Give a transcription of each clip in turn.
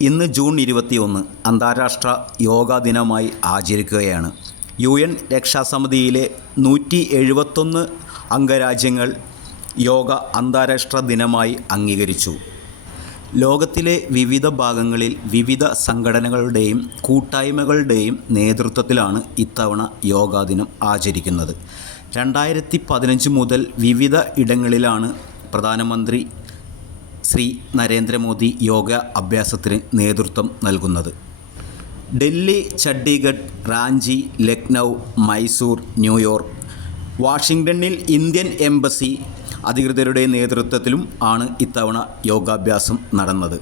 ഇന്ന് ജൂൺ ഇരുപത്തിയൊന്ന് അന്താരാഷ്ട്ര യോഗാ ദിനമായി ആചരിക്കുകയാണ്. യു എൻ രക്ഷാസമിതിയിലെ നൂറ്റി എഴുപത്തൊന്ന് അംഗരാജ്യങ്ങൾ യോഗ അന്താരാഷ്ട്ര ദിനമായി അംഗീകരിച്ചു. ലോകത്തിലെ വിവിധ ഭാഗങ്ങളിൽ വിവിധ സംഘടനകളുടെയും കൂട്ടായ്മകളുടെയും നേതൃത്വത്തിലാണ് ഇത്തവണ യോഗാ ദിനം ആചരിക്കുന്നത്. രണ്ടായിരത്തി പതിനഞ്ച് മുതൽ വിവിധ ഇടങ്ങളിലാണ് പ്രധാനമന്ത്രി ശ്രീ നരേന്ദ്രമോദി യോഗ അഭ്യാസത്തിന് നേതൃത്വം നൽകുന്നത്. ഡൽഹി ചണ്ഡീഗഡ് റാഞ്ചി ലക്നൗ മൈസൂർ ന്യൂയോർക്ക് വാഷിങ്ടണിൽ ഇന്ത്യൻ എംബസി അധികൃതരുടെ നേതൃത്വത്തിലും ആണ് ഇത്തവണ യോഗാഭ്യാസം നടന്നത്.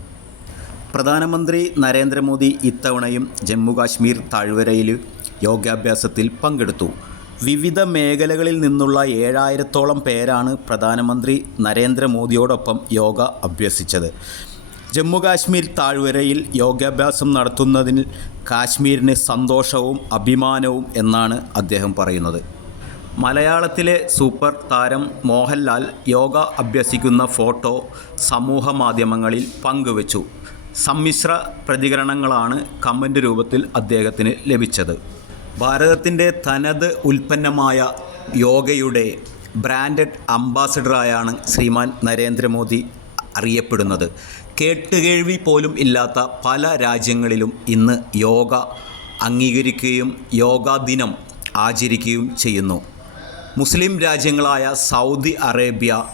പ്രധാനമന്ത്രി നരേന്ദ്രമോദി ഇത്തവണയും ജമ്മു കാശ്മീർ താഴ്വരയിൽ യോഗാഭ്യാസത്തിൽ പങ്കെടുത്തു. വിവിധ മേഖലകളിൽ നിന്നുള്ള ഏഴായിരത്തോളം പേരാണ് പ്രധാനമന്ത്രി നരേന്ദ്രമോദിയോടൊപ്പം യോഗ അഭ്യസിച്ചത്. ജമ്മു കാശ്മീർ താഴ്വരയിൽ യോഗാഭ്യാസം നടത്തുന്നതിൽ കാശ്മീരിന് സന്തോഷവും അഭിമാനവും എന്നാണ് അദ്ദേഹം പറയുന്നത്. മലയാളത്തിലെ സൂപ്പർ താരം മോഹൻലാൽ യോഗ അഭ്യസിക്കുന്ന ഫോട്ടോ സമൂഹ മാധ്യമങ്ങളിൽ പങ്കുവച്ചു. സമ്മിശ്ര പ്രതികരണങ്ങളാണ് കമന്റ് രൂപത്തിൽ അദ്ദേഹത്തിന് ലഭിച്ചത്. ഭാരതത്തിന്റെ തനത് ഉൽപ്പന്നമായ യോഗയുടെ ബ്രാൻഡഡ് അംബാസഡറായാണ് ശ്രീമാൻ നരേന്ദ്രമോദി അറിയപ്പെടുന്നത്. കേട്ടുകേൾവി പോലും ഇല്ലാത്ത പല രാജ്യങ്ങളിലും ഇന്ന് യോഗ അംഗീകരിക്കുകയും യോഗാ ദിനം ആചരിക്കുകയും ചെയ്യുന്നു. മുസ്ലിം രാജ്യങ്ങളായ സൗദി അറേബ്യ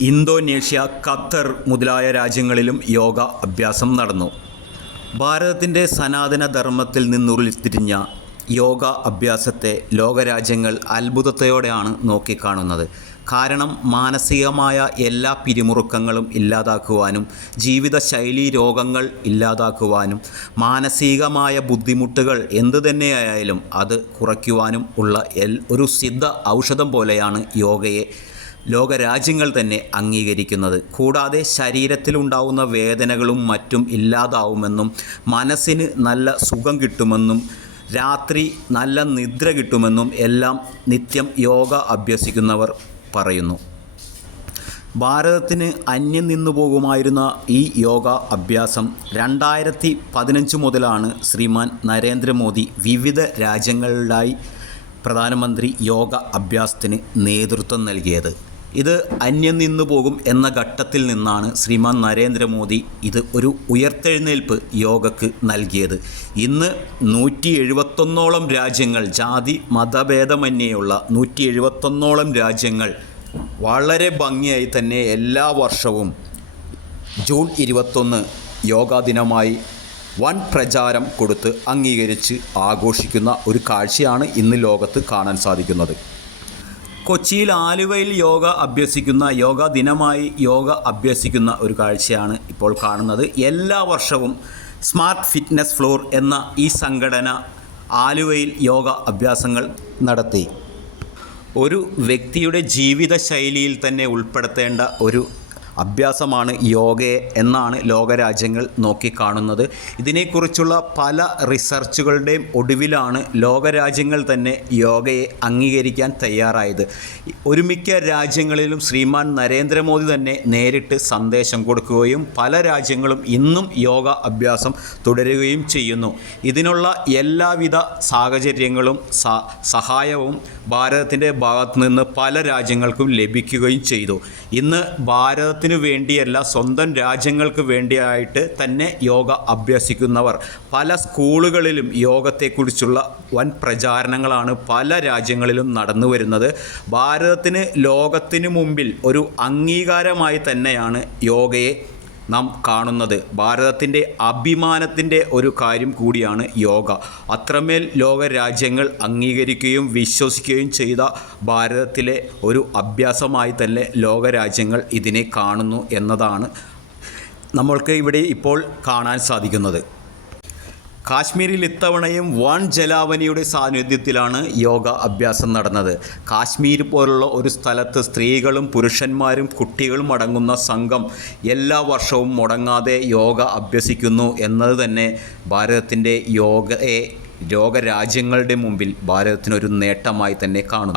ഇന്തോനേഷ്യ ഖത്തർ മുതലായ രാജ്യങ്ങളിലും യോഗ അഭ്യാസം നടന്നു. ഭാരതത്തിന്റെ സനാതന ധർമ്മത്തിൽ നിന്നുരുളിത്തിരിഞ്ഞ യോഗ അഭ്യാസത്തെ ലോകരാജ്യങ്ങൾ അത്ഭുതത്തോടെയാണ് നോക്കിക്കാണുന്നത്. കാരണം മാനസികമായ എല്ലാ പിരിമുറുക്കങ്ങളും ഇല്ലാതാക്കുവാനും ജീവിതശൈലി രോഗങ്ങൾ ഇല്ലാതാക്കുവാനും മാനസികമായ ബുദ്ധിമുട്ടുകൾ എന്തു തന്നെയായാലും അത് കുറയ്ക്കുവാനും ഉള്ള ഒരു സിദ്ധ ഔഷധം പോലെയാണ് യോഗയെ ലോകരാജ്യങ്ങൾ തന്നെ അംഗീകരിക്കുന്നത്. കൂടാതെ ശരീരത്തിലുണ്ടാവുന്ന വേദനകളും മറ്റും ഇല്ലാതാവുമെന്നും മനസ്സിന് നല്ല സുഖം കിട്ടുമെന്നും രാത്രി നല്ല നിദ്ര കിട്ടുമെന്നും എല്ലാം നിത്യം യോഗ അഭ്യസിക്കുന്നവർ പറയുന്നു. ഭാരതത്തിന് അന്യം നിന്നു പോകുമായിരുന്ന ഈ യോഗ അഭ്യാസം രണ്ടായിരത്തി പതിനഞ്ച് മുതലാണ് ശ്രീമാൻ നരേന്ദ്രമോദി വിവിധ രാജ്യങ്ങളിലായി പ്രധാനമന്ത്രി യോഗ അഭ്യാസത്തിന് നേതൃത്വം നൽകിയത്. ഇത് അന്യം നിന്നു പോകും എന്ന ഘട്ടത്തിൽ നിന്നാണ് ശ്രീമാൻ നരേന്ദ്രമോദി ഇത് ഒരു ഉയർത്തെഴുന്നേൽപ്പ് യോഗക്ക് നൽകിയത്. ഇന്ന് നൂറ്റി എഴുപത്തൊന്നോളം രാജ്യങ്ങൾ ജാതി മതഭേദമന്യേയുള്ള നൂറ്റി എഴുപത്തൊന്നോളം രാജ്യങ്ങൾ വളരെ ഭംഗിയായി തന്നെ എല്ലാ വർഷവും ജൂൺ ഇരുപത്തൊന്ന് യോഗാ ദിനമായി വൻ പ്രചാരം കൊടുത്ത് അംഗീകരിച്ച് ആഘോഷിക്കുന്ന ഒരു കാഴ്ചയാണ് ഇന്ന് ലോകത്ത് കാണാൻ സാധിക്കുന്നത്. കൊച്ചിയിൽ ആലുവയിൽ യോഗ അഭ്യസിക്കുന്ന യോഗ ദിനമായി യോഗ അഭ്യസിക്കുന്ന ഒരു കാഴ്ചയാണ് ഇപ്പോൾ കാണുന്നത്. എല്ലാ വർഷവും സ്മാർട്ട് ഫിറ്റ്നസ് ഫ്ലോർ എന്ന ഈ സംഘടന ആലുവയിൽ യോഗ അഭ്യാസങ്ങൾ നടത്തി. ഒരു വ്യക്തിയുടെ ജീവിതശൈലിയിൽ തന്നെ ഉൾപ്പെടുത്തേണ്ട ഒരു അഭ്യാസമാണ് യോഗയെ എന്നാണ് ലോകരാജ്യങ്ങൾ നോക്കിക്കാണുന്നത്. ഇതിനെക്കുറിച്ചുള്ള പല റിസർച്ചുകളുടെയും ഒടുവിലാണ് ലോകരാജ്യങ്ങൾ തന്നെ യോഗയെ അംഗീകരിക്കാൻ തയ്യാറായത്. ഒരുമിക്ക രാജ്യങ്ങളിലും ശ്രീമാൻ നരേന്ദ്രമോദി തന്നെ നേരിട്ട് സന്ദേശം കൊടുക്കുകയും പല രാജ്യങ്ങളും ഇന്നും യോഗ അഭ്യാസം തുടരുകയും ചെയ്യുന്നു. ഇതിനുള്ള എല്ലാവിധ സാഹചര്യങ്ങളും സഹായവും ഭാരതത്തിന്റെ ഭാഗത്തു നിന്ന് പല രാജ്യങ്ങൾക്കും ലഭിക്കുകയും ചെയ്തു. ഇന്ന് ഭാരതത്തിന് വേണ്ടിയല്ല സ്വന്തം രാജ്യങ്ങൾക്ക് വേണ്ടിയായിട്ട് തന്നെ യോഗ അഭ്യസിക്കുന്നവർ. പല സ്കൂളുകളിലും യോഗത്തെക്കുറിച്ചുള്ള വൻ പ്രചാരണങ്ങളാണ് പല രാജ്യങ്ങളിലും നടന്നു വരുന്നത്. ഭാരതത്തിന് ലോകത്തിനു മുമ്പിൽ ഒരു അംഗീകാരമായി തന്നെയാണ് യോഗയെ നാം കാണുന്നത് ഭാരതത്തിന്റെ അഭിമാനത്തിന്റെ ഒരു കാര്യം കൂടിയാണ് യോഗ. അത്രമേൽ ലോക രാജ്യങ്ങൾ അംഗീകരിക്കുകയും വിശ്വസിക്കുകയും ചെയ്ത ഭാരതത്തിലെ ഒരു അഭ്യാസമായി തന്നെ ലോകരാജ്യങ്ങൾ ഇതിനെ കാണുന്നു എന്നതാണ് നമ്മൾക്ക് ഇവിടെ ഇപ്പോൾ കാണാൻ സാധിക്കുന്നത്. കാശ്മീരിൽ ഇത്തവണയും വൺ ജലാവനിയുടെ സാന്നിധ്യത്തിലാണ് യോഗ അഭ്യാസം നടന്നത്. കാശ്മീർ പോലുള്ള ഒരു സ്ഥലത്ത് സ്ത്രീകളും പുരുഷന്മാരും കുട്ടികളും അടങ്ങുന്ന സംഘം എല്ലാ വർഷവും മുടങ്ങാതെ യോഗ അഭ്യസിക്കുന്നു എന്നത് തന്നെ ഭാരതത്തിന്റെ യോഗയെ ലോകരാജ്യങ്ങളുടെ മുമ്പിൽ ഭാരതത്തിനൊരു നേട്ടമായി തന്നെ കാണുന്നു.